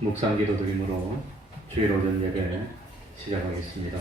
묵상 기도 드림으로 주일 오전 예배 시작하겠습니다.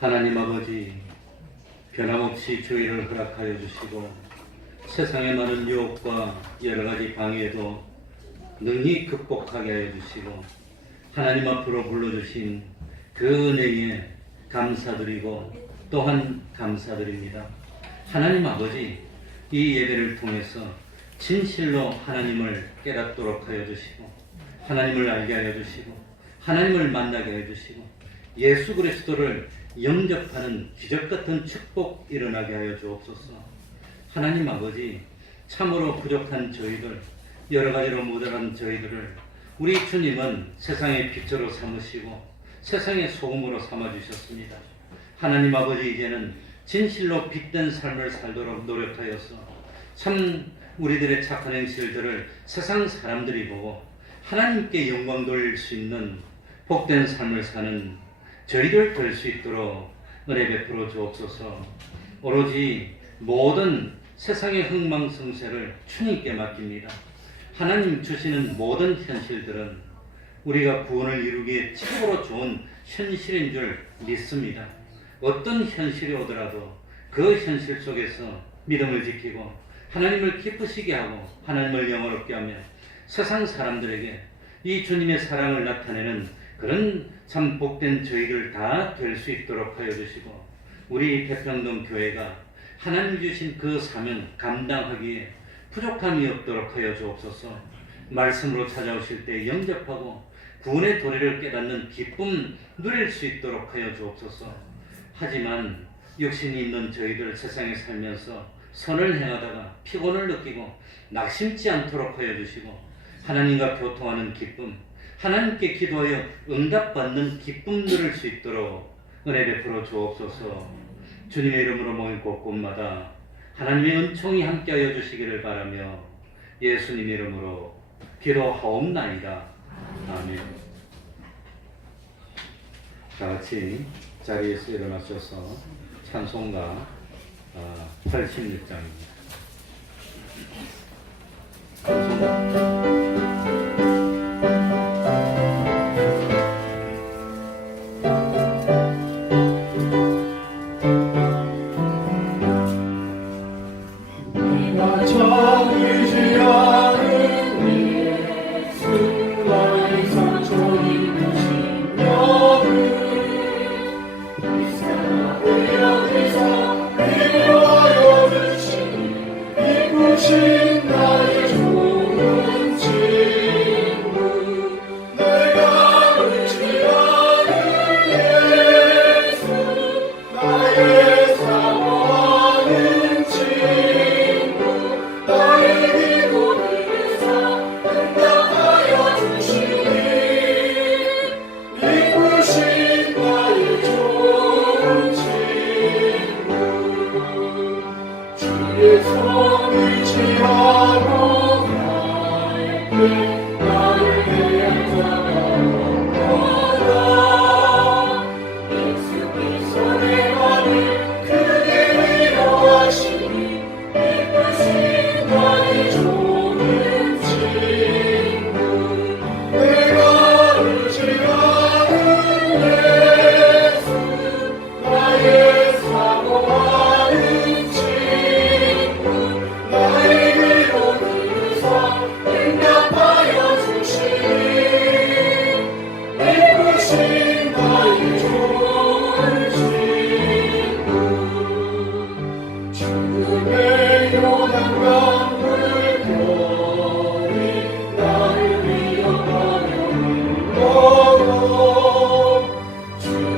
하나님 아버지, 변함없이 주의를 허락하여 주시고 세상의 많은 유혹과 여러가지 방해도 능히 극복하게 하여 주시고 하나님 앞으로 불러주신 그 은혜에 감사드리고 또한 감사드립니다. 하나님 아버지, 이 예배를 통해서 진실로 하나님을 깨닫도록 하여 주시고 하나님을 알게 하여 주시고 하나님을 만나게 하여 주시고 예수 그리스도를 영접하는 기적같은 축복 일어나게 하여 주옵소서. 하나님 아버지, 참으로 부족한 저희들, 여러가지로 모자란 저희들을 우리 주님은 세상의 빛으로 삼으시고 세상의 소금으로 삼아주셨습니다. 하나님 아버지, 이제는 진실로 빛된 삶을 살도록 노력하여서 참 우리들의 착한 행실들을 세상 사람들이 보고 하나님께 영광 돌릴 수 있는 복된 삶을 사는 저희들 될 수 있도록 은혜 베풀어 주옵소서. 오로지 모든 세상의 흥망성쇠를 주님께 맡깁니다. 하나님 주시는 모든 현실들은 우리가 구원을 이루기에 최고로 좋은 현실인 줄 믿습니다. 어떤 현실이 오더라도 그 현실 속에서 믿음을 지키고 하나님을 기쁘시게 하고 하나님을 영원롭게 하며 세상 사람들에게 이 주님의 사랑을 나타내는 그런 참 복된 저희들 다 될 수 있도록 하여 주시고 우리 태평동 교회가 하나님 주신 그 사명 감당하기에 부족함이 없도록 하여 주옵소서. 말씀으로 찾아오실 때 영접하고 구원의 도리를 깨닫는 기쁨 누릴 수 있도록 하여 주옵소서. 하지만 육신이 있는 저희들 세상에 살면서 선을 행하다가 피곤을 느끼고 낙심치 않도록 하여 주시고 하나님과 교통하는 기쁨, 하나님께 기도하여 응답받는 기쁨 누릴 수 있도록 은혜 베풀어 주옵소서. 주님의 이름으로 모인 곳곳마다 하나님의 은총이 함께하여 주시기를 바라며 예수님의 이름으로 기도하옵나이다. 아멘. 다 같이 자리에서 일어나셔서 찬송가 86장입니다. 주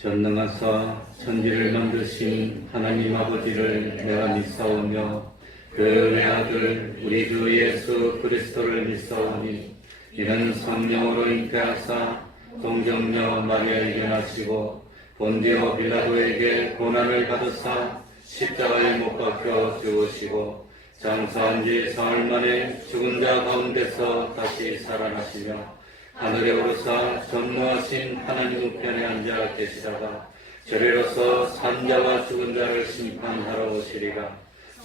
전능하사 천지를 만드신 하나님 아버지를 내가 믿사오며 그 외아들 우리 주 예수 그리스도를 믿사오니 이는 성령으로 잉태하사 동정녀 마리아에게 나시고 본디오 빌라도에게 고난을 받으사 십자가에 못 박혀 죽으시고 장사한 지 사흘 만에 죽은 자 가운데서 다시 살아나시며 하늘에 오르사 전무하신 하나님 우편에 앉아 계시다가 저리로서 산자와 죽은 자를 심판하러 오시리라.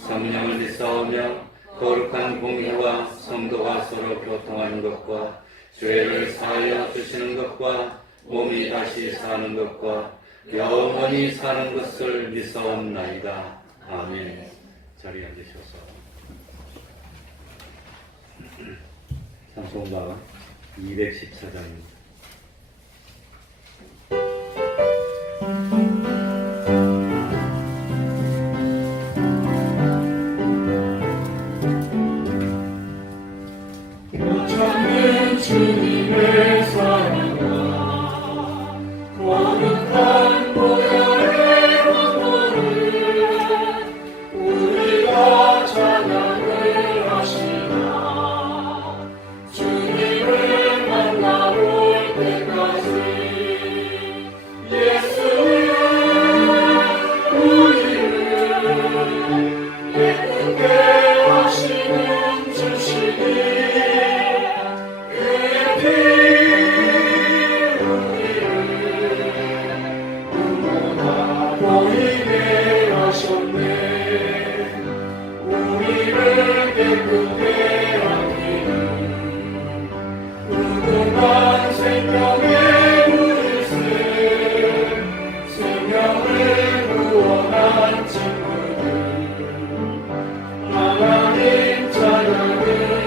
성령을 믿사오며 거룩한 공의와 성도가 서로 교통하는 것과 죄를 사하여 주시는 것과 몸이 다시 사는 것과 영원히 사는 것을 믿사옵나이다. 아멘. 자리에 앉으셔서 찬송가 214장입니다. 저는 주님의 사랑과 거룩한 보혈의 헌물을 우리가 찬양을 하시나 주님을 만나볼 때까지 예수는 우리를 예쁘게 하시는 주시니 하나님 찬양을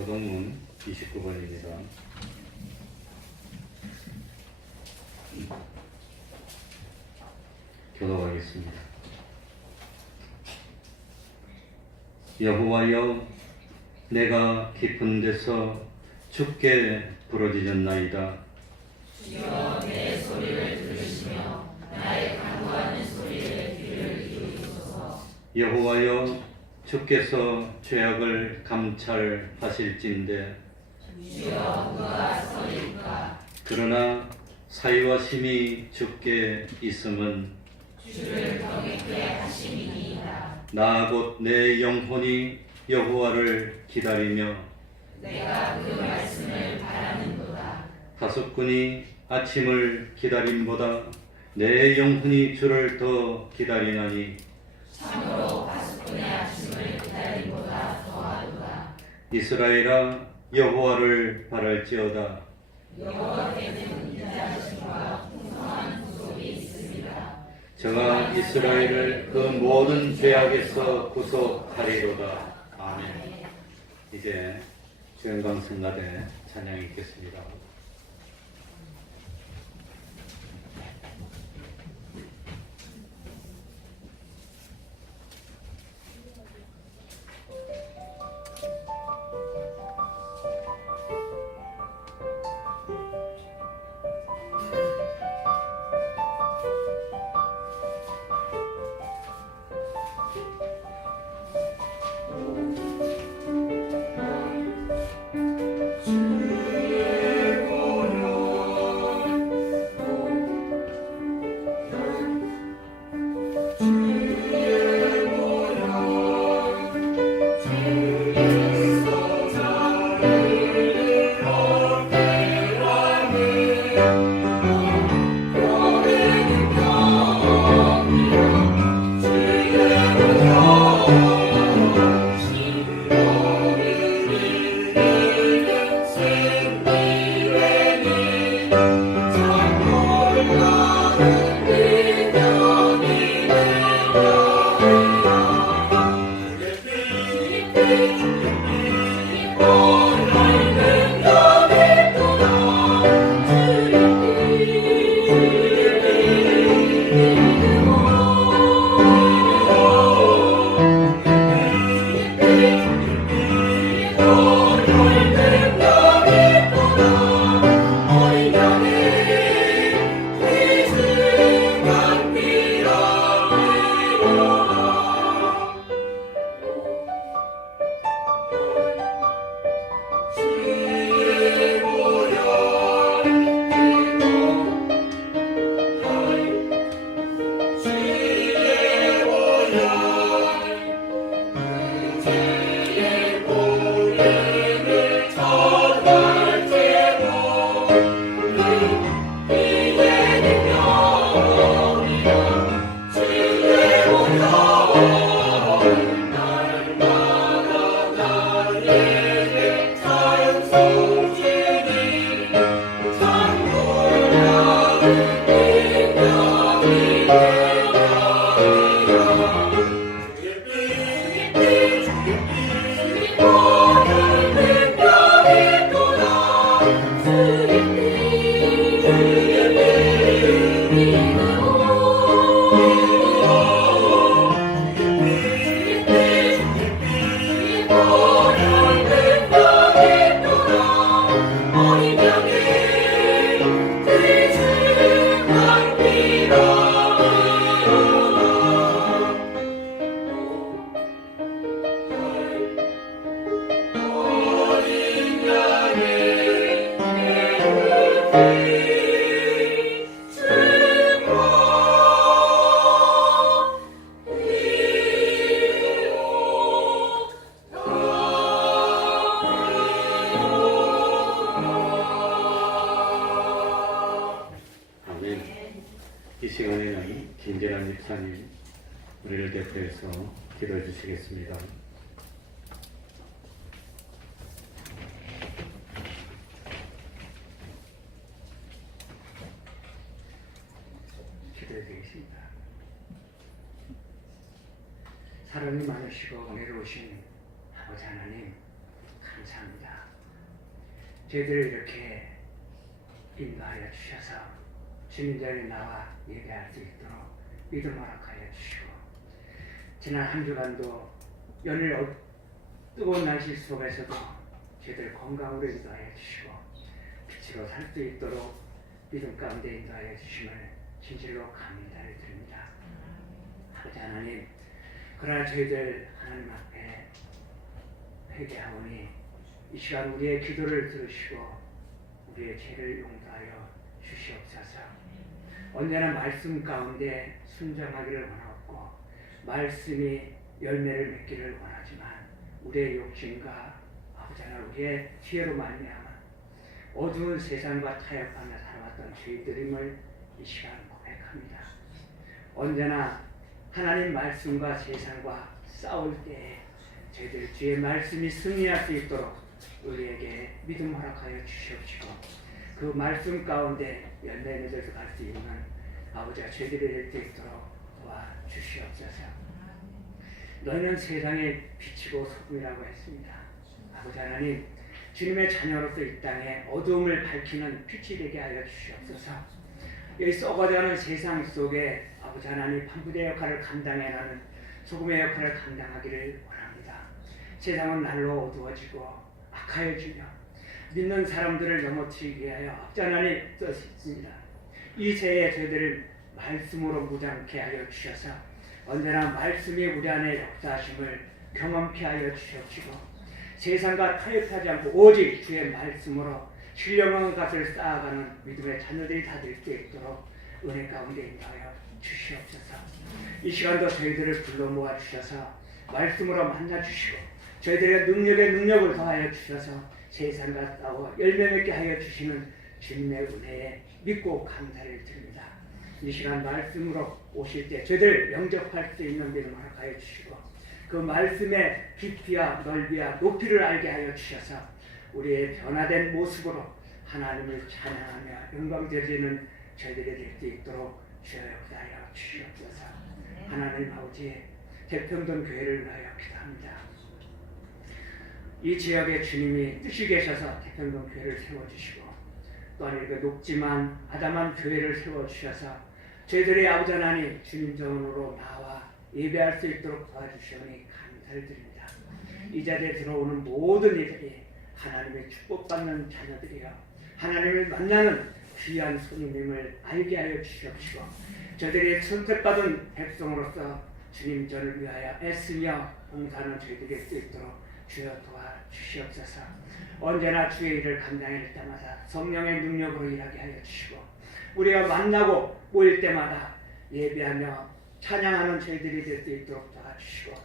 교동문 29번입니다. 교독하겠습니다. 여호와여, 내가 깊은 데서 주께 부르짖었나이다. 주여 내 소리를 들으시며 나의 간구하는 소리에 귀를 기울이소서. 여호와여, 주께서 죄악을 감찰하실진대 주여 누가 서리까. 그러나 사위와 심이 주께 있음은 주를 경외케 하심이니이다. 나 곧 내 영혼이 여호와를 기다리며 내가 그 말씀을 바라는도다. 가속군이 아침을 기다림보다 내 영혼이 주를 더 기다리나니 참으로 가수꾼의 아침을 기다림보다 더하도다. 이스라엘아, 여호와를 바랄지어다. 여호와께는 인자하심과 풍성한 구속이 있습니다. 저가 이스라엘을 그 모든 죄악에서 구속하리로다. 아멘. 이제 주영광 성가대 찬양이 있겠습니다. 이 시간에는 김재란 집사님 우리를 대표해서 기도해 주시겠습니다. 기도해 드리겠습니다. 사랑이 많으시고 은혜로우신 아버지 하나님, 감사합니다. 저희들을 이렇게 인도하여 주셔서 주님 자리에 나와 예배할 수 있도록 믿음 허락하여 주시고, 지난 한 주간도 연일 뜨거운 날씨 속에서도 저희들 건강으로 인도하여 주시고 빛으로 살 수 있도록 믿음 가운데 인도하여 주심을 진실로 감사를 드립니다. 아버지 하나님, 그러나 저희들 하나님 앞에 회개하오니 이 시간 우리의 기도를 들으시고 우리의 죄를 용서하여 주시옵소서. 언제나 말씀 가운데 순종하기를 원하고 말씀이 열매를 맺기를 원하지만 우리의 욕심과 아버지 하나님 우리의 지혜로 말미암아 어두운 세상과 타협하며 살아왔던 저희들임을 이 시간 고백합니다. 언제나 하나님 말씀과 세상과 싸울 때에 저희들 주의 말씀이 승리할 수 있도록 우리에게 믿음 허락하여 주시옵시고, 그 말씀 가운데 열매 맺어서 갈 수 있는 아버지가 저희들이 될 수 있도록 도와주시옵소서. 너희는 세상의 빛이고 소금이라고 했습니다. 아버지 하나님, 주님의 자녀로서 이 땅에 어두움을 밝히는 빛이 되게 하여 주시옵소서. 이 썩어가는 세상 속에 아버지 하나님 반부대 역할을 감당해 나는 소금의 역할을 감당하기를 원합니다. 세상은 날로 어두워지고 악하여지며 믿는 사람들을 넘어뜨리기 위하여 악자 하나님 뜻있습니다. 이 새해 저희들을 말씀으로 무장케 하여 주셔서 언제나 말씀이 우리 안에 역사하심을 경험케 하여 주시옵시고, 세상과 타협하지 않고 오직 주의 말씀으로 신령한 것을 쌓아가는 믿음의 자녀들이 다 될 수 있도록 은혜 가운데 인도하여 주시옵소서. 이 시간도 저희들을 불러 모아 주셔서 말씀으로 만나 주시고 저희들의 능력을 더하여 주셔서 세상과 싸워 열매 맺게 하여 주시는 주님의 은혜에 믿고 감사를 드립니다. 이 시간 말씀으로 오실 때 저희들 영접할 수 있는 믿음 허락하여 주시고, 그 말씀의 깊이와 넓이와 높이를 알게 하여 주셔서 우리의 변화된 모습으로 하나님을 찬양하며 영광 드리는 저희들이 될 수 있도록 주여 역사하여 주시옵소서. 하나님 아버지, 태평동 교회를 위하여 기도합니다. 이 지역에 주님이 뜻이 계셔서 태평동 교회를 세워주시고, 또한 이렇게 높지만 아담한 교회를 세워주셔서 저희들의 아버지 하나님 주님 전으로 나와 예배할 수 있도록 도와주시오니 감사를 드립니다. 이 자리에 들어오는 모든 이들이 하나님의 축복받는 자녀들이여 하나님을 만나는 귀한 손님임을 알게 하여 주시옵시고, 저들이 선택받은 백성으로서 주님 전을 위하여 애쓰며 봉사하는 저희들이 될 수 있도록 주여 도와주시옵소서. 언제나 주의 일을 감당할 때마다 성령의 능력으로 일하게 하여 주시고, 우리가 만나고 모일 때마다 예배하며 찬양하는 저희들이 될 수 있도록 도와주시고,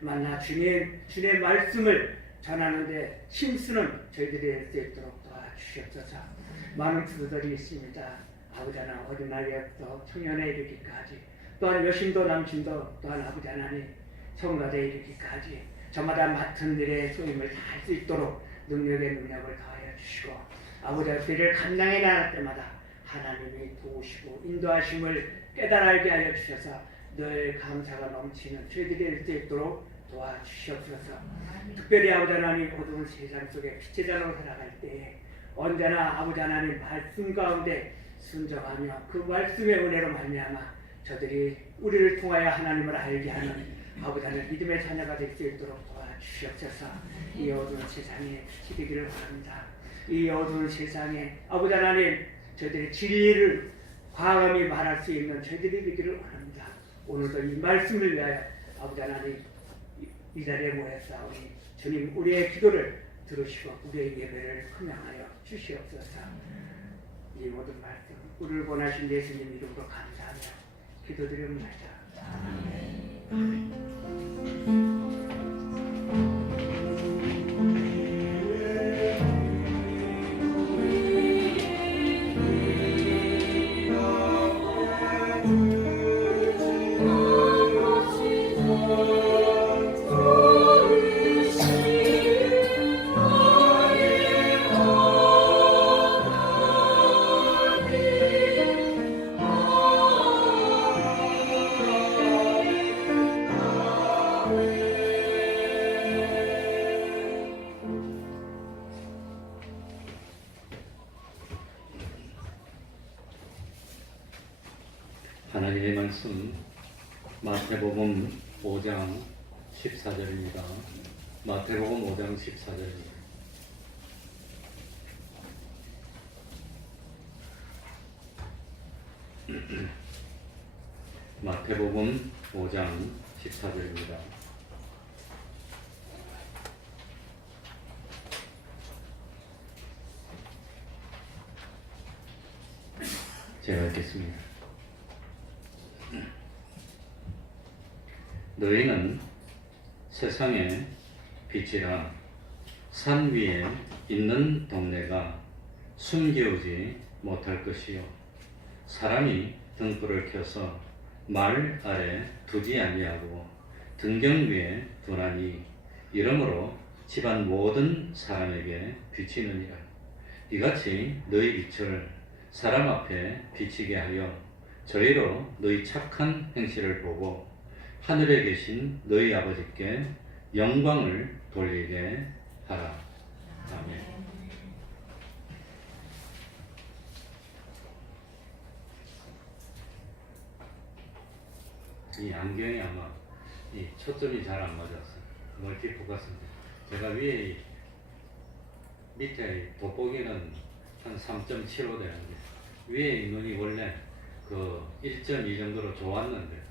만나 주님의 말씀을 전하는데 힘쓰는 저희들이 될 수 있도록 도와주시옵소서. 많은 부들이 있습니다. 아버지 하나님, 어린아이부터 청년에 이르기까지, 또한 여심도 남심도, 또한 아버지 하나님 성가대에 이르기까지 저마다 맡은 일의 소임을 다 할 수 있도록 능력을 더하여 주시고, 아버지 앞에를 감당해 나갈 때마다 하나님이 도우시고 인도하심을 깨달아 알게 하여 주셔서 늘 감사가 넘치는 저희들이 될 수 있도록 도와주시옵소서. 특별히 아버지 하나님 어두운 세상 속에 빛의 자로 살아갈 때에 언제나 아버지 하나님 말씀 가운데 순종하며 그 말씀의 은혜로 말미암아 저들이 우리를 통하여 하나님을 알게 하는 아버지 하나님 믿음의 자녀가 될 수 있도록 도와주시옵소서. 이 어두운 세상에 빛이 되기를 원합니다. 이 어두운 세상에 아버지 하나님 저희들의 진리를 과감히 말할 수 있는 저희들이 되기를 원합니다. 오늘도 이 말씀을 위하여 아버지 하나님 이 자리에 모였사오니 주님 우리의 기도를 들으시고 우리의 예배를 흠양하여 주시옵소서. 이 모든 말씀 우리를 원하신 예수님 이름으로 감사하며 기도드립니다. 마태복음 5장 14절입니다. 마태복음 5장 14절입니다. 마태복음 5장 14절입니다. 제가 읽겠습니다. 너희는 세상의 빛이라. 산 위에 있는 동네가 숨기우지 못할 것이요, 사람이 등불을 켜서 말 아래 두지 아니하고 등경 위에 두나니 이러므로 집안 모든 사람에게 비치느니라. 이같이 너희 빛을 사람 앞에 비치게 하여 저희로 너희 착한 행실을 보고 하늘에 계신 너희 아버지께 영광을 돌리게 하라. 아멘. 이 안경이 아마 이 초점이 잘 안 맞았어요. 멀티포커스인데 제가 위에 밑에 돋보기는 한 3.75 되는데 위에 눈이 원래 그 1.2 정도로 좋았는데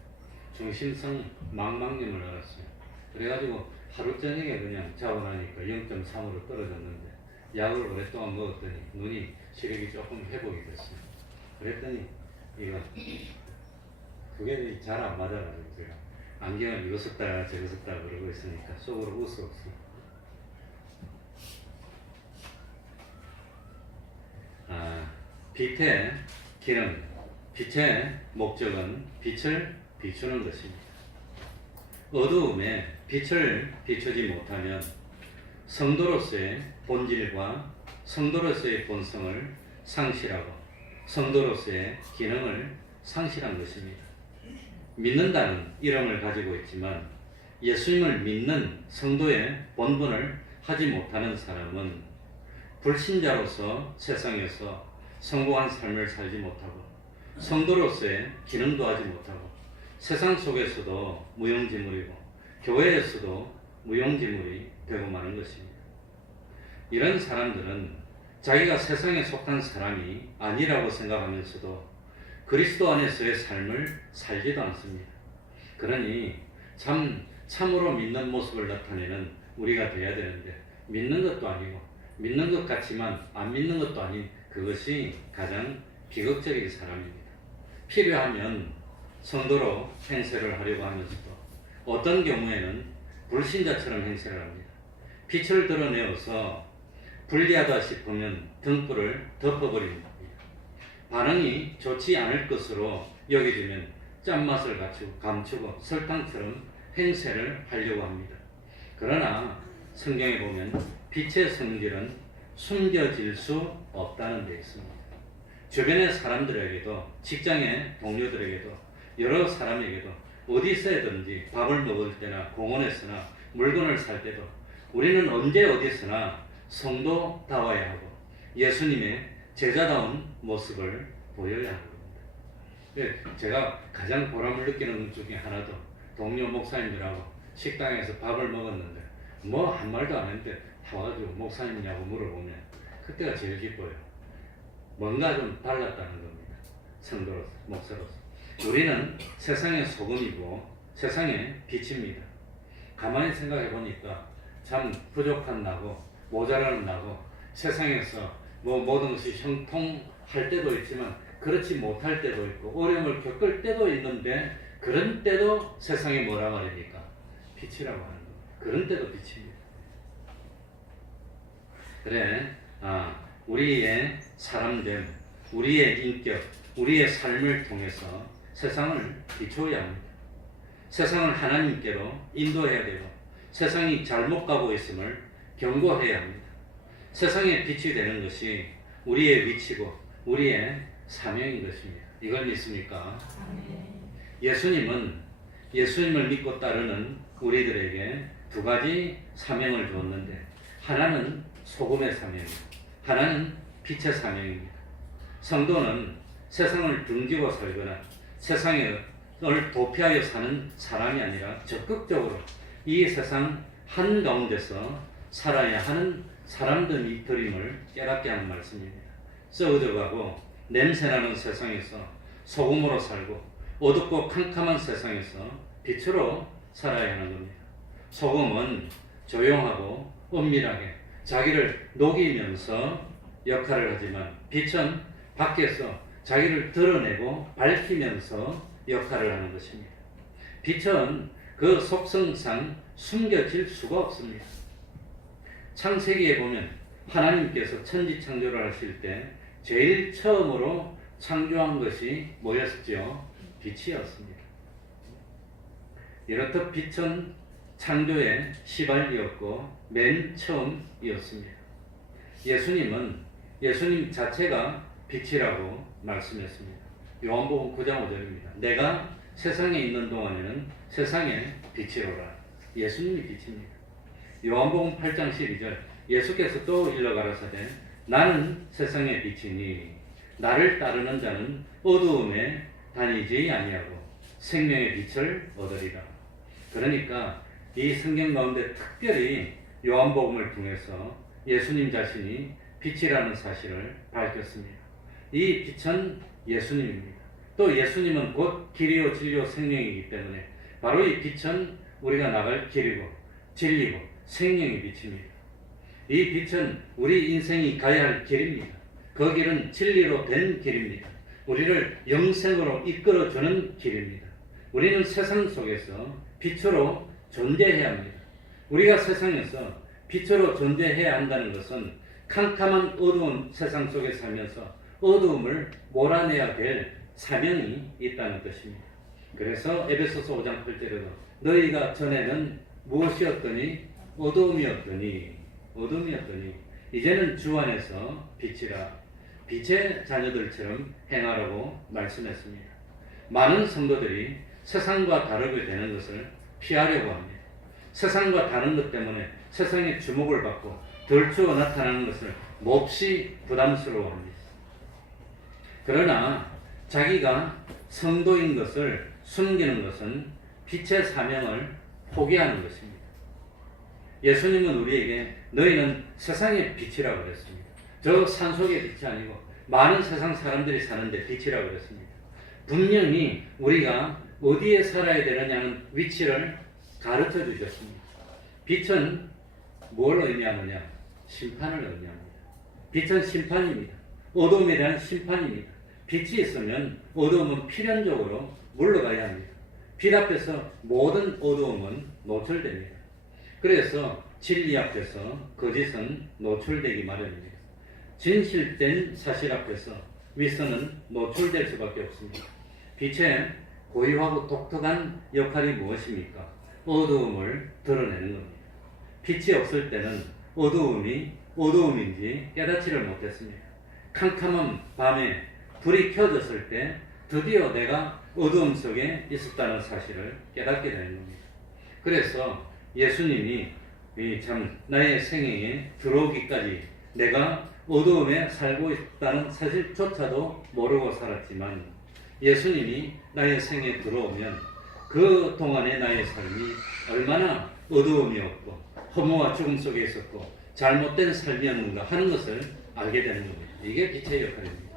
중심성 망막염을 알았어요. 그래가지고 하루 저녁에 그냥 자고 나니까 0.3으로 떨어졌는데 약을 오랫동안 먹었더니 눈이 시력이 조금 회복이 됐어요. 그랬더니 이거 그게 잘 안 맞아가지고 제가 안경을 이거 썼다 저거 썼다 그러고 있으니까 속으로 웃을 수 없어요. 빛의 기능, 빛의 목적은 빛을 비추는 것입니다. 어두움에 빛을 비추지 못하면 성도로서의 본질과 성도로서의 본성을 상실하고 성도로서의 기능을 상실한 것입니다. 믿는다는 이름을 가지고 있지만 예수님을 믿는 성도의 본분을 하지 못하는 사람은 불신자로서 세상에서 성공한 삶을 살지 못하고 성도로서의 기능도 하지 못하고 세상 속에서도 무용지물이고 교회에서도 무용지물이 되고 마는 것입니다. 이런 사람들은 자기가 세상에 속한 사람이 아니라고 생각하면서도 그리스도 안에서의 삶을 살지도 않습니다. 그러니 참으로 믿는 모습을 나타내는 우리가 되어야 되는데 믿는 것도 아니고 믿는 것 같지만 안 믿는 것도 아닌 그것이 가장 비극적인 사람입니다. 필요하면 성도로 행세를 하려고 하면서도 어떤 경우에는 불신자처럼 행세를 합니다. 빛을 드러내어서 불리하다 싶으면 등불을 덮어버립니다. 반응이 좋지 않을 것으로 여겨지면 짠맛을 감추고 설탕처럼 행세를 하려고 합니다. 그러나 성경에 보면 빛의 성질은 숨겨질 수 없다는 데 있습니다. 주변의 사람들에게도 직장의 동료들에게도 여러 사람에게도 어디 있어야든지 밥을 먹을 때나 공원에서나 물건을 살 때도 우리는 언제 어디서나 성도다워야 하고 예수님의 제자다운 모습을 보여야 합니다. 제가 가장 보람을 느끼는 것 중에 하나도 동료 목사님들하고 식당에서 밥을 먹었는데 뭐 한 말도 안 했는데 와가지고 목사님이냐고 물어보면 그때가 제일 기뻐요. 뭔가 좀 달랐다는 겁니다. 성도로서, 목사로서. 우리는 세상의 소금이고 세상의 빛입니다. 가만히 생각해 보니까 참 부족한 나고 모자라는 나고 세상에서 모든 것이 형통할 때도 있지만 그렇지 못할 때도 있고 어려움을 겪을 때도 있는데 그런 때도 세상에 뭐라 말입니까? 빛이라고 하는 겁니다. 그런 때도 빛입니다. 그래, 우리의 사람됨, 우리의 인격, 우리의 삶을 통해서 세상을 비추어야 합니다. 세상을 하나님께로 인도해야 되고 세상이 잘못 가고 있음을 경고해야 합니다. 세상에 빛이 되는 것이 우리의 위치고 우리의 사명인 것입니다. 이걸 믿습니까? 예수님을 믿고 따르는 우리들에게 두 가지 사명을 주었는데 하나는 소금의 사명입니다. 하나는 빛의 사명입니다. 성도는 세상을 등지고 살거나 세상에 도피하여 사는 사람이 아니라 적극적으로 이 세상 한가운데서 살아야 하는 사람들임을 깨닫게 하는 말씀입니다. 썩어져가고 냄새나는 세상에서 소금으로 살고 어둡고 캄캄한 세상에서 빛으로 살아야 하는 겁니다. 소금은 조용하고 은밀하게 자기를 녹이면서 역할을 하지만 빛은 밖에서 자기를 드러내고 밝히면서 역할을 하는 것입니다. 빛은 그 속성상 숨겨질 수가 없습니다. 창세기에 보면 하나님께서 천지 창조를 하실 때 제일 처음으로 창조한 것이 뭐였죠? 빛이었습니다. 이렇듯 빛은 창조의 시발이었고 맨 처음이었습니다. 예수님 자체가 빛이라고 말씀했습니다. 요한복음 9장 5절입니다. 내가 세상에 있는 동안에는 세상의 빛이로라. 예수님이 빛입니다. 요한복음 8장 12절 예수께서 또 일러 가라사대 나는 세상의 빛이니 나를 따르는 자는 어두움에 다니지 아니하고 생명의 빛을 얻으리라. 그러니까 이 성경 가운데 특별히 요한복음을 통해서 예수님 자신이 빛이라는 사실을 밝혔습니다. 이 빛은 예수님입니다. 또 예수님은 곧 길이요 진리요 생명이기 때문에 바로 이 빛은 우리가 나갈 길이고 진리고 생명의 빛입니다. 이 빛은 우리 인생이 가야 할 길입니다. 그 길은 진리로 된 길입니다. 우리를 영생으로 이끌어주는 길입니다. 우리는 세상 속에서 빛으로 존재해야 합니다. 우리가 세상에서 빛으로 존재해야 한다는 것은 캄캄한 어두운 세상 속에 살면서 어두움을 몰아내야 될 사명이 있다는 것입니다. 그래서 에베소서 5장 8절에도 너희가 전에는 무엇이었더니 어두움이었더니 이제는 주 안에서 빛이라 빛의 자녀들처럼 행하라고 말씀했습니다. 많은 성도들이 세상과 다르게 되는 것을 피하려고 합니다. 세상과 다른 것 때문에 세상의 주목을 받고 덜추어 나타나는 것을 몹시 부담스러워합니다. 그러나 자기가 성도인 것을 숨기는 것은 빛의 사명을 포기하는 것입니다. 예수님은 우리에게 너희는 세상의 빛이라고 그랬습니다. 저 산속의 빛이 아니고 많은 세상 사람들이 사는데 빛이라고 그랬습니다. 분명히 우리가 어디에 살아야 되느냐는 위치를 가르쳐 주셨습니다. 빛은 뭘 의미하느냐? 심판을 의미합니다. 빛은 심판입니다. 어두움에 대한 심판입니다. 빛이 있으면 어두움은 필연적으로 물러가야 합니다. 빛 앞에서 모든 어두움은 노출됩니다. 그래서 진리 앞에서 거짓은 노출되기 마련입니다. 진실된 사실 앞에서 위선은 노출될 수밖에 없습니다. 빛의 고유하고 독특한 역할이 무엇입니까? 어두움을 드러내는 겁니다. 빛이 없을 때는 어두움이 어두움인지 깨닫지를 못했습니다. 캄캄한 밤에 불이 켜졌을 때 드디어 내가 어두움 속에 있었다는 사실을 깨닫게 되는 겁니다. 그래서 예수님이 나의 생애에 들어오기까지 내가 어두움에 살고 있다는 사실조차도 모르고 살았지만 예수님이 나의 생애에 들어오면 그 동안의 나의 삶이 얼마나 어두움이었고 허무와 죽음 속에 있었고 잘못된 삶이었는가 하는 것을 알게 되는 겁니다. 이게 빛의 역할입니다.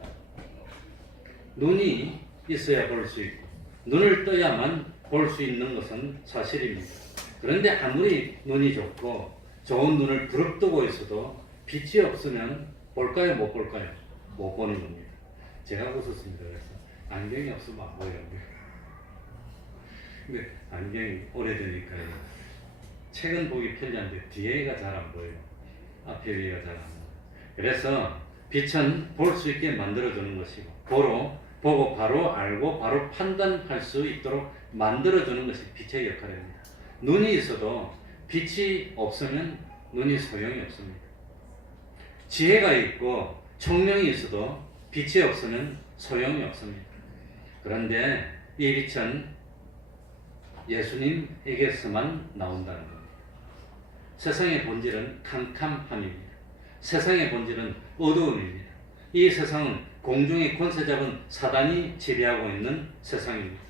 눈이 있어야 볼 수 있고 눈을 떠야만 볼 수 있는 것은 사실입니다. 그런데 아무리 눈이 좋고 좋은 눈을 부릅뜨고 있어도 빛이 없으면 볼까요? 못 볼까요? 못 보는 겁니다. 제가 웃었습니다. 그래서 안경이 없으면 안 보여요. 근데 안경이 오래되니까요. 책은 보기 편리한데 뒤에가 잘 안 보여요. 앞에 위가 잘 안 보여요. 그래서 빛은 볼 수 있게 만들어주는 것이고 보고 바로 알고 바로 판단할 수 있도록 만들어주는 것이 빛의 역할입니다. 눈이 있어도 빛이 없으면 눈이 소용이 없습니다. 지혜가 있고 총명이 있어도 빛이 없으면 소용이 없습니다. 그런데 이 빛은 예수님에게서만 나온다는 겁니다. 세상의 본질은 캄캄함입니다. 세상의 본질은 어두움입니다. 이 세상은 공중의 권세 잡은 사단이 지배하고 있는 세상입니다.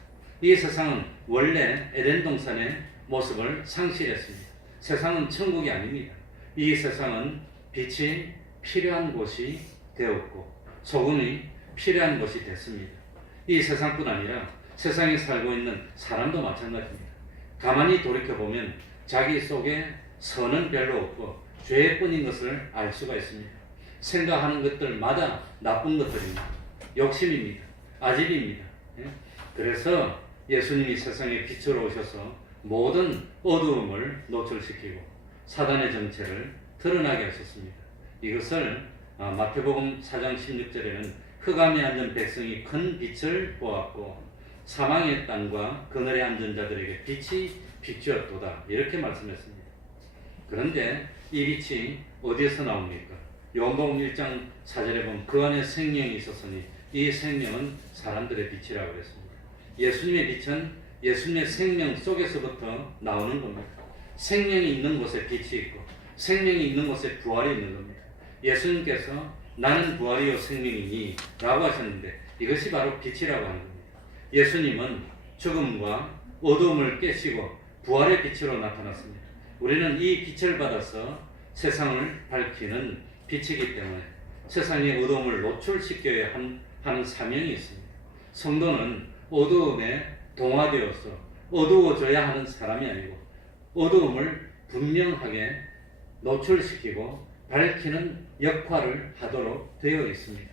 이 세상은 원래 에덴 동산의 모습을 상실했습니다. 세상은 천국이 아닙니다. 이 세상은 빛이 필요한 곳이 되었고 소금이 필요한 곳이 됐습니다. 이 세상뿐 아니라 세상에 살고 있는 사람도 마찬가지입니다. 가만히 돌이켜보면 자기 속에 선은 별로 없고 죄뿐인 것을 알 수가 있습니다. 생각하는 것들마다 나쁜 것들입니다. 욕심입니다. 아집입니다. 그래서 예수님이 세상에 빛으로 오셔서 모든 어두움을 노출시키고 사단의 정체를 드러나게 하셨습니다. 이것을 마태복음 4장 16절에는 흑암에 앉은 백성이 큰 빛을 보았고 사망의 땅과 그늘에 앉은 자들에게 빛이 비추었도다 이렇게 말씀했습니다. 그런데 이 빛이 어디에서 나옵니까? 요한복음 1장 4절에 보면 그 안에 생명이 있었으니 이 생명은 사람들의 빛이라고 그랬습니다. 예수님의 빛은 예수님의 생명 속에서부터 나오는 겁니다. 생명이 있는 곳에 빛이 있고 생명이 있는 곳에 부활이 있는 겁니다. 예수님께서 나는 부활이요 생명이니 라고 하셨는데 이것이 바로 빛이라고 하는 겁니다. 예수님은 죽음과 어두움을 깨시고 부활의 빛으로 나타났습니다. 우리는 이 빛을 받아서 세상을 밝히는 빛이기 때문에 세상의 어두움을 노출시켜야 하는 사명이 있습니다. 성도는 어두움에 동화되어서 어두워져야 하는 사람이 아니고 어두움을 분명하게 노출시키고 밝히는 역할을 하도록 되어 있습니다.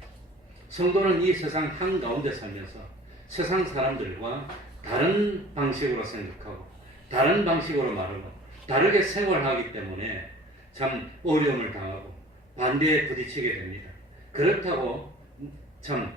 성도는 이 세상 한가운데 살면서 세상 사람들과 다른 방식으로 생각하고 다른 방식으로 말하고 다르게 생활하기 때문에 참 어려움을 당하고 반대에 부딪히게 됩니다. 그렇다고 참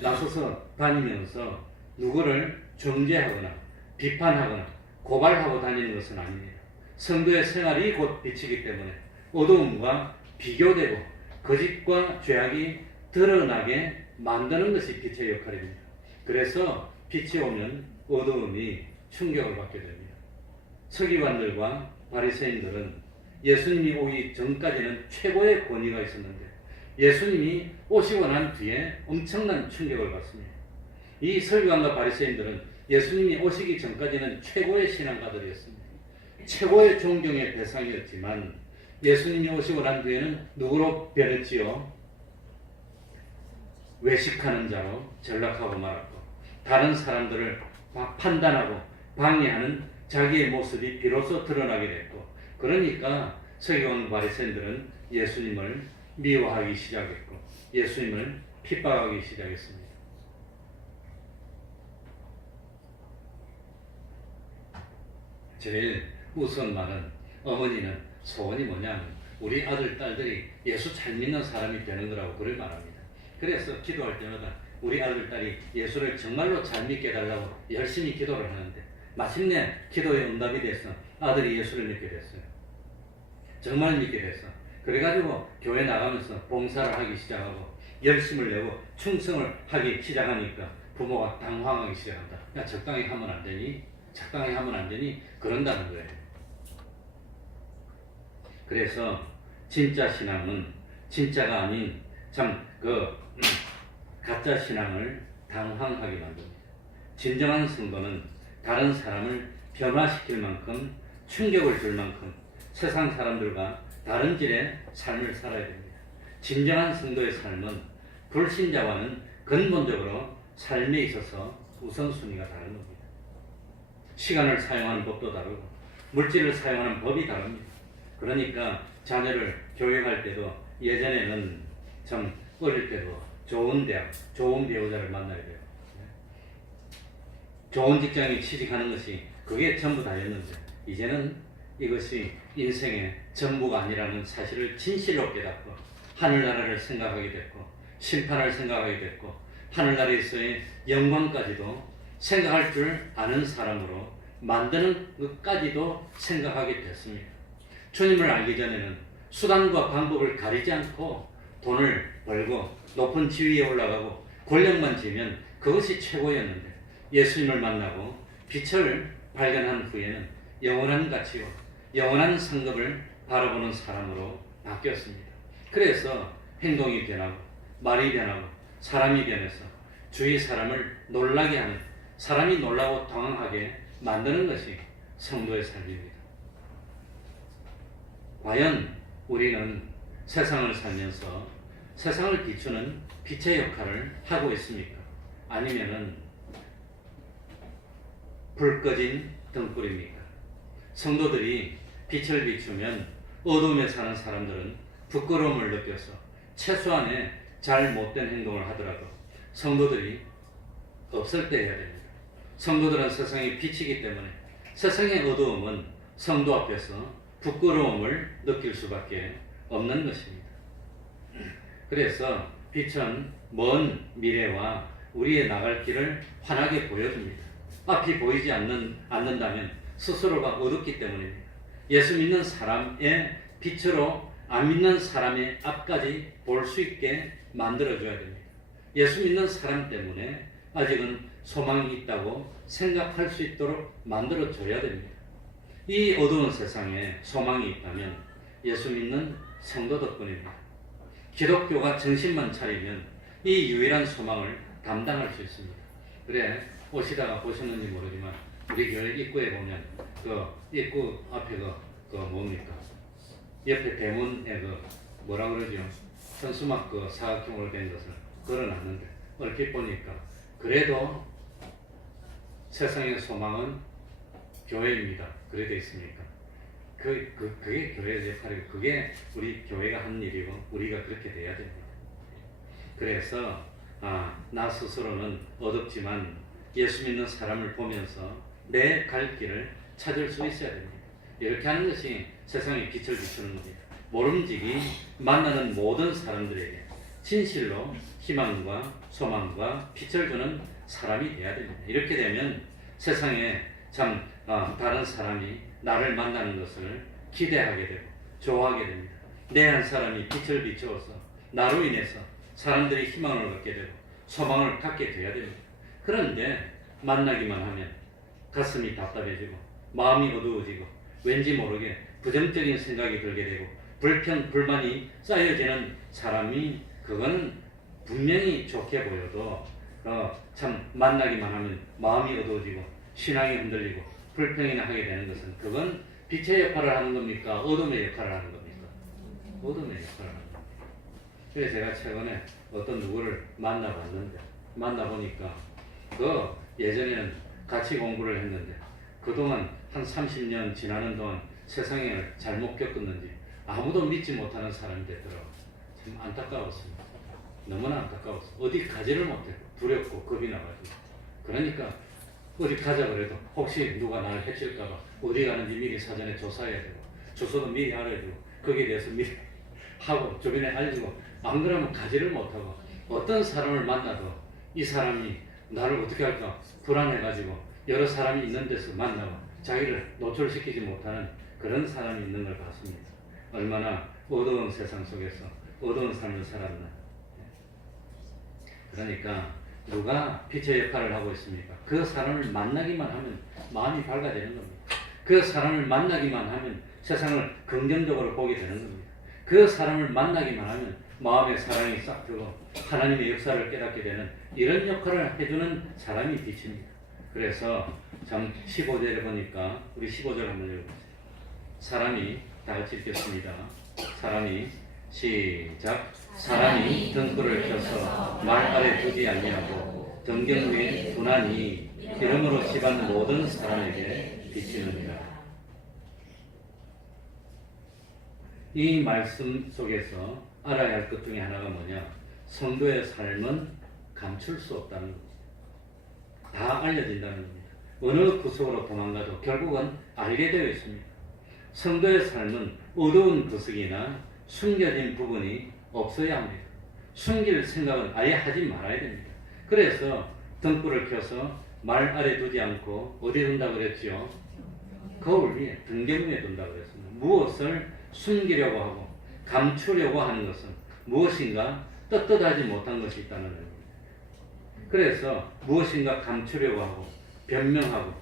나서서 다니면서 누구를 정죄하거나 비판하거나 고발하고 다니는 것은 아닙니다. 성도의 생활이 곧 빛이기 때문에 어두움과 비교되고 거짓과 죄악이 드러나게 만드는 것이 빛의 역할입니다. 그래서 빛이 오면 어두움이 충격을 받게 됩니다. 서기관들과 바리새인들은 예수님이 오기 전까지는 최고의 권위가 있었는데 예수님이 오시고 난 뒤에 엄청난 충격을 받습니다. 이 서기관과 바리새인들은 예수님이 오시기 전까지는 최고의 신앙가들이었습니다. 최고의 존경의 대상이었지만 예수님이 오시고 난 뒤에는 누구로 변했지요? 외식하는 자로 전락하고 말았고 다른 사람들을 판단하고 방해하는 자기의 모습이 비로소 드러나게 됐고 그러니까 서기관 바리새인들은 예수님을 미워하기 시작했고 예수님을 핍박하기 시작했습니다. 제일 우선 말은 어머니는 소원이 뭐냐면 우리 아들, 딸들이 예수 잘 믿는 사람이 되는 거라고 그걸 말합니다. 그래서 기도할 때마다 우리 아들, 딸이 예수를 정말로 잘 믿게 해달라고 열심히 기도를 하는데 마침내 기도의 응답이 돼서 아들이 예수를 믿게 됐어요. 정말 믿게 됐어. 그래가지고 교회 나가면서 봉사를 하기 시작하고 열심을 내고 충성을 하기 시작하니까 부모가 당황하기 시작한다. 야, 적당히 하면 안 되니? 적당히 하면 안 되니? 그런다는 거예요. 그래서 진짜 신앙은 진짜가 아닌 가짜 신앙을 당황하게 만듭니다. 진정한 성도는 다른 사람을 변화시킬 만큼 충격을 줄 만큼 세상 사람들과 다른 질의 삶을 살아야 됩니다. 진정한 성도의 삶은 불신자와는 근본적으로 삶에 있어서 우선순위가 다른 겁니다. 시간을 사용하는 법도 다르고 물질을 사용하는 법이 다릅니다. 그러니까 자녀를 교육할 때도 예전에는 참 어릴 때도 좋은 대학, 좋은 배우자를 만나야 돼요. 좋은 직장에 취직하는 것이 그게 전부 다였는데 이제는 이것이 인생의 전부가 아니라는 사실을 진실로 깨닫고 하늘나라를 생각하게 됐고 심판을 생각하게 됐고 하늘나라에서의 영광까지도 생각할 줄 아는 사람으로 만드는 것까지도 생각하게 됐습니다. 주님을 알기 전에는 수단과 방법을 가리지 않고 돈을 벌고 높은 지위에 올라가고 권력만 지면 그것이 최고였는데 예수님을 만나고 빛을 발견한 후에는 영원한 가치와 영원한 상급을 바라보는 사람으로 바뀌었습니다. 그래서 행동이 변하고 말이 변하고 사람이 변해서 주위 사람을 놀라게 하는 사람이 놀라고 당황하게 만드는 것이 성도의 삶입니다. 과연 우리는 세상을 살면서 세상을 비추는 빛의 역할을 하고 있습니까? 아니면은 불 꺼진 등불입니까? 성도들이 빛을 비추면 어둠에 사는 사람들은 부끄러움을 느껴서 최소한의 잘못된 행동을 하더라도 성도들이 없을 때 해야 됩니다. 성도들은 세상의 빛이기 때문에 세상의 어두움은 성도 앞에서 부끄러움을 느낄 수밖에 없는 것입니다. 그래서 빛은 먼 미래와 우리의 나갈 길을 환하게 보여줍니다. 앞이 보이지 않는다면 스스로가 어둡기 때문입니다. 예수 믿는 사람의 빛으로 안 믿는 사람의 앞까지 볼 수 있게 만들어줘야 됩니다. 예수 믿는 사람 때문에 아직은 소망이 있다고 생각할 수 있도록 만들어줘야 됩니다. 이 어두운 세상에 소망이 있다면 예수 믿는 성도 덕분입니다. 기독교가 정신만 차리면 이 유일한 소망을 감당할 수 있습니다. 그래 오시다가 보셨는지 모르지만 우리 교회 입구에 보면 그 입구 앞에 그 뭡니까? 옆에 대문에 그 뭐라 그러죠? 현수막 그 사각형으로 된 것을 걸어놨는데 얼핏 보니까 그래도 세상의 소망은 교회입니다. 그래 돼 있습니까? 그게 교회의 역할이고 그게 우리 교회가 한 일이고 우리가 그렇게 돼야 됩니다. 그래서 나 스스로는 어둡지만 예수 믿는 사람을 보면서 내 갈 길을 찾을 수 있어야 됩니다. 이렇게 하는 것이 세상에 빛을 비추는 겁니다. 모름지기 만나는 모든 사람들에게 진실로 희망과 소망과 빛을 주는 사람이 되어야 됩니다. 이렇게 되면 세상에 참 다른 사람이 나를 만나는 것을 기대하게 되고 좋아하게 됩니다. 내 한 사람이 빛을 비추어서 나로 인해서 사람들이 희망을 갖게 되고 소망을 갖게 되어야 됩니다. 그런데 만나기만 하면 가슴이 답답해지고 마음이 어두워지고 왠지 모르게 부정적인 생각이 들게 되고 불만이 쌓여지는 사람이 그건 분명히 좋게 보여도 참 만나기만 하면 마음이 어두워지고 신앙이 흔들리고 불평이나 하게 되는 것은 그건 빛의 역할을 하는 겁니까? 어둠의 역할을 하는 겁니까? 어둠의 역할을 하는 겁니다. 그래서 제가 최근에 어떤 누구를 만나보니까 예전에는 같이 공부를 했는데 그동안 한 30년 지나는 동안 세상에 잘못 겪었는지 아무도 믿지 못하는 사람이 됐더라고요. 참 안타까웠습니다. 너무나 안타까웠어요. 어디 가지를 못했고 두렵고 겁이 나가지고 그러니까 어디 가자 그래도 혹시 누가 나를 해칠까봐 어디 가는지 미리 사전에 조사해야 되고 주소도 미리 알아주고 거기에 대해서 미리 하고 주변에 알리고 안 그러면 가지를 못하고 어떤 사람을 만나도 이 사람이 나를 어떻게 할까 불안해가지고 여러 사람이 있는 데서 만나고 자기를 노출시키지 못하는 그런 사람이 있는 걸 봤습니다. 얼마나 어두운 세상 속에서 어두운 삶을 살았나. 그러니까 누가 빛의 역할을 하고 있습니까? 그 사람을 만나기만 하면 마음이 밝아지는 겁니다. 그 사람을 만나기만 하면 세상을 긍정적으로 보게 되는 겁니다. 그 사람을 만나기만 하면 마음의 사랑이 싹 들고 하나님의 역사를 깨닫게 되는 이런 역할을 해주는 사람이 빛입니다. 그래서 참 15절에 보니까 우리 15절 한번 읽어보세요. 사람이 다 같이 읽겠습니다. 사람이 시작. 사람이 등불을 켜서 말 아래 두지 아니하고 등경 위에 두나니 이러므로 집안 모든 사람에게 비치느니라. 이 말씀 속에서 알아야 할 것 중에 하나가 뭐냐? 성도의 삶은 감출 수 없다는 겁니다. 다 알려진다는 겁니다. 어느 구석으로 도망가도 결국은 알게 되어 있습니다. 성도의 삶은 어두운 구석이나 숨겨진 부분이 없어야 합니다. 숨길 생각은 아예 하지 말아야 됩니다. 그래서 등불을 켜서 말 아래 두지 않고 어디 둔다 그랬죠? 거울 위에, 등경 위에 둔다 그랬습니다. 무엇을 숨기려고 하고 감추려고 하는 것은 무엇인가 떳떳하지 못한 것이 있다는 겁니다. 그래서 무엇인가 감추려고 하고 변명하고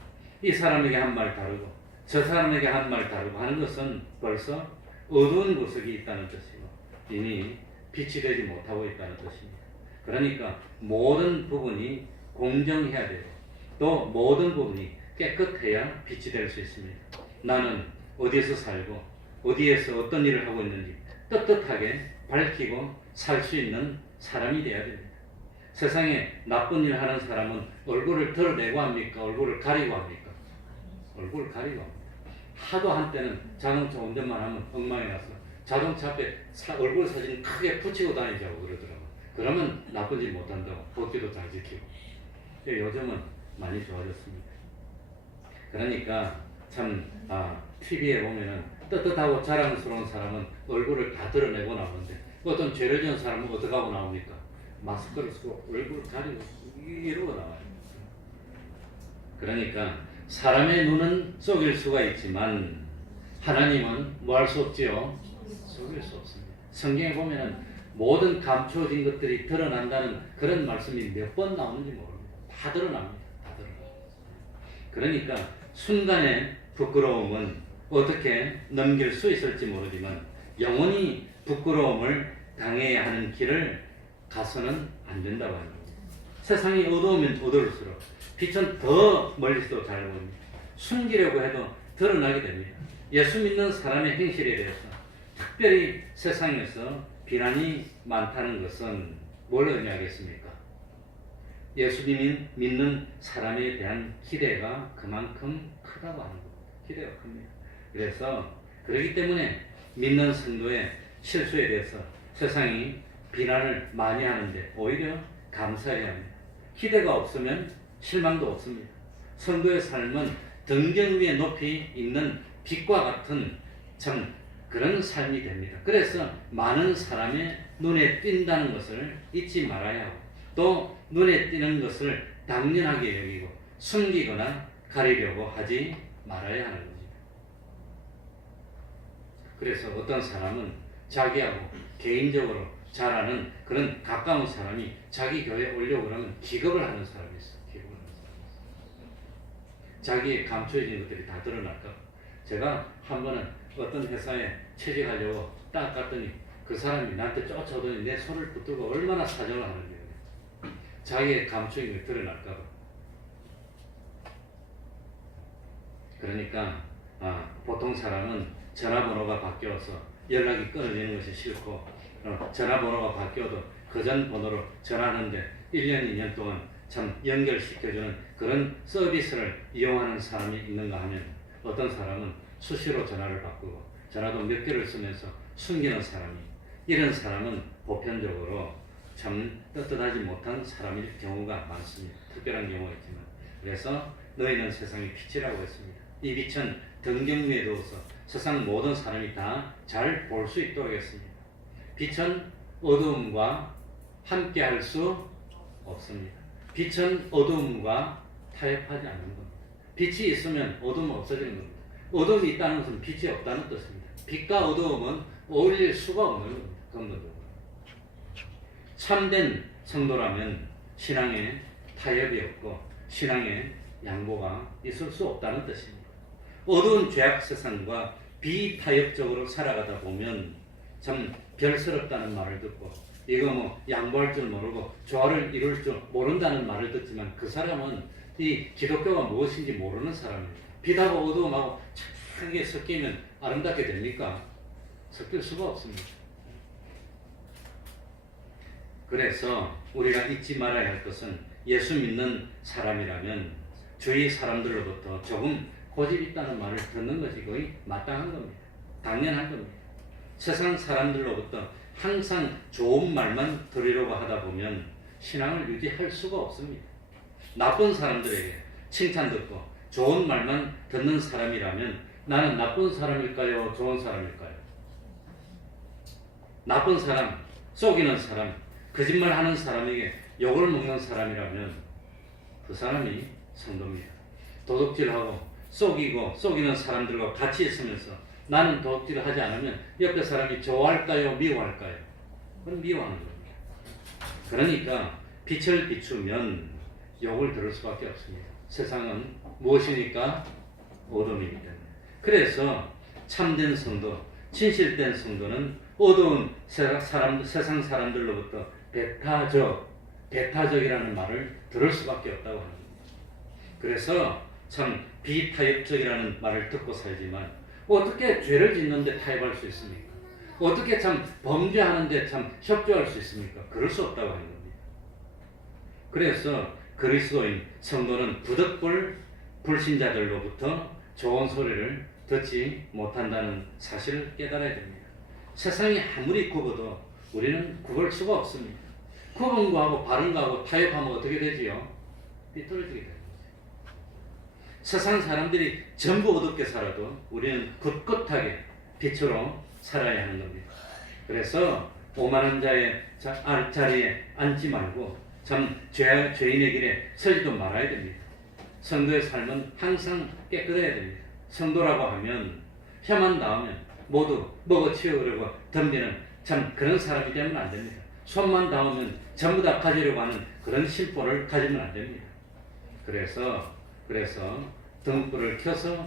이 사람에게 한 말 다르고 저 사람에게 한 말 다르고 하는 것은 벌써 어두운 구석이 있다는 뜻이고 이미 빛이 되지 못하고 있다는 뜻입니다. 그러니까 모든 부분이 공정해야 되고 또 모든 부분이 깨끗해야 빛이 될 수 있습니다. 나는 어디에서 살고 어디에서 어떤 일을 하고 있는지 떳떳하게 밝히고 살 수 있는 사람이 되어야 됩니다. 세상에 나쁜 일 하는 사람은 얼굴을 드러내고 합니까? 얼굴을 가리고 합니까? 얼굴을 가리고 합니다. 하도 한때는 자동차 운전만 하면 엉망이 나서 자동차 앞에 얼굴 사진 크게 붙이고 다니자고 그러더라고요. 그러면 나쁜 일 못한다고 법규도 잘 지키고. 요즘은 많이 좋아졌습니다. 그러니까 참 TV에 보면은 떳떳하고 자랑스러운 사람은 얼굴을 다 드러내고 나오는데 어떤 죄를 지은 사람은 어떻게 하고 나옵니까? 마스크를 쓰고 얼굴을 가리고 이러고 나와요. 그러니까 사람의 눈은 속일 수가 있지만 하나님은 뭐 할 수 없지요? 속일 수 없습니다. 성경에 보면은 모든 감추어진 것들이 드러난다는 그런 말씀이 몇 번 나오는지 모릅니다. 다 드러납니다. 다 드러납니다. 그러니까 순간의 부끄러움은 어떻게 넘길 수 있을지 모르지만 영원히 부끄러움을 당해야 하는 길을 가서는 안 된다고 하는 겁니다. 세상이 어두우면 어두울수록 빛은 더 멀리서도 잘 보입니다. 숨기려고 해도 드러나게 됩니다. 예수 믿는 사람의 행실에 대해서 특별히 세상에서 비난이 많다는 것은 뭘 의미하겠습니까? 예수님이 믿는 사람에 대한 기대가 그만큼 크다고 하는 겁니다. 기대가 큽니다. 그래서 그렇기 때문에 믿는 성도의 실수에 대해서 세상이 비난을 많이 하는데 오히려 감사해야 합니다. 기대가 없으면 실망도 없습니다. 성도의 삶은 등경 위에 높이 있는 빛과 같은 참 그런 삶이 됩니다. 그래서 많은 사람의 눈에 띈다는 것을 잊지 말아야 하고 또 눈에 띄는 것을 당연하게 여기고 숨기거나 가리려고 하지 말아야 하는 겁니다. 그래서 어떤 사람은 자기하고 개인적으로 잘 아는 그런 가까운 사람이 자기 교회에 오려고 그러면 기겁을 하는 사람이 있어요. 기겁을 하는 사람이 있어요. 자기의 감춰진 것들이 다 드러날까. 제가 한 번은 어떤 회사에 취직하려고 딱 갔더니 그 사람이 나한테 쫓아오더니 내 손을 붙들고 얼마나 사정을 하는지. 자기의 감추인 게 드러날까 봐. 그러니까 보통 사람은 전화번호가 바뀌어서 연락이 끊어지는 것이 싫고 전화번호가 바뀌어도 그 전 번호로 전화하는데 1년, 2년 동안 참 연결시켜주는 그런 서비스를 이용하는 사람이 있는가 하면 어떤 사람은 수시로 전화를 바꾸고 전화도 몇 개를 쓰면서 숨기는 사람이 이런 사람은 보편적으로 참 떳떳하지 못한 사람일 경우가 많습니다. 특별한 경우가 있지만 그래서 너희는 세상의 빛이라고 했습니다. 이 빛은 등경 위에 두어서 세상 모든 사람이 다 잘 볼 수 있도록 했습니다. 빛은 어두움과 함께 할 수 없습니다. 빛은 어두움과 타협하지 않는 겁니다. 빛이 있으면 어두움은 없어지는 겁니다. 어두움이 있다는 것은 빛이 없다는 뜻입니다. 빛과 어두움은 어울릴 수가 없는 겁니다. 근본적으로. 참된 성도라면 신앙에 타협이 없고 신앙에 양보가 있을 수 없다는 뜻입니다. 어두운 죄악 세상과 비타협적으로 살아가다 보면 참 별스럽다는 말을 듣고 이거 뭐 양보할 줄 모르고 조화를 이룰 줄 모른다는 말을 듣지만 그 사람은 이 기독교가 무엇인지 모르는 사람입니다. 빛하고 어두움하고 착하게 섞이면 아름답게 됩니까? 섞일 수가 없습니다. 그래서 우리가 잊지 말아야 할 것은 예수 믿는 사람이라면 주위 사람들로부터 조금 고집 있다는 말을 듣는 것이 거의 마땅한 겁니다. 당연한 겁니다. 세상 사람들로부터 항상 좋은 말만 들으려고 하다 보면 신앙을 유지할 수가 없습니다. 나쁜 사람들에게 칭찬 듣고 좋은 말만 듣는 사람이라면 나는 나쁜 사람일까요? 좋은 사람일까요? 나쁜 사람, 속이는 사람, 거짓말하는 사람에게 욕을 먹는 사람이라면 그 사람이 성도입니다. 도둑질하고 속이는 사람들과 같이 있으면서 나는 도둑질을 하지 않으면 옆에 사람이 좋아할까요? 미워할까요? 그건 미워하는 겁니다. 그러니까 빛을 비추면 욕을 들을 수밖에 없습니다. 세상은 무엇이니까? 어둠이기 때문에. 그래서 참된 성도, 진실된 성도는 어두운 세상 사람들로부터 배타적이라는 말을 들을 수밖에 없다고 합니다. 그래서 참 비타협적이라는 말을 듣고 살지만 어떻게 죄를 짓는데 타협할 수 있습니까? 어떻게 참 범죄하는데 참 협조할 수 있습니까? 그럴 수 없다고 하는 겁니다. 그래서 그리스도인 성도는 부득불 불신자들로부터 좋은 소리를 듣지 못한다는 사실을 깨달아야 됩니다. 세상이 아무리 굽어도 우리는 굽을 수가 없습니다. 굽은 거하고 바른 거하고 타협하면 어떻게 되지요? 삐뚤어지게 됩니다. 세상 사람들이 전부 어둡게 살아도 우리는 굳굳하게 빛으로 살아야 하는 겁니다. 그래서 오만한 자의 자리에 앉지 말고 참 죄인의 길에 서지도 말아야 됩니다. 성도의 삶은 항상 깨끗해야 됩니다. 성도라고 하면 혀만 나오면 모두 먹어치우려고 덤비는 참 그런 사람이 되면 안 됩니다. 손만 닿으면 전부 다 가지려고 하는 그런 심보를 가지면 안 됩니다. 그래서 등불을 켜서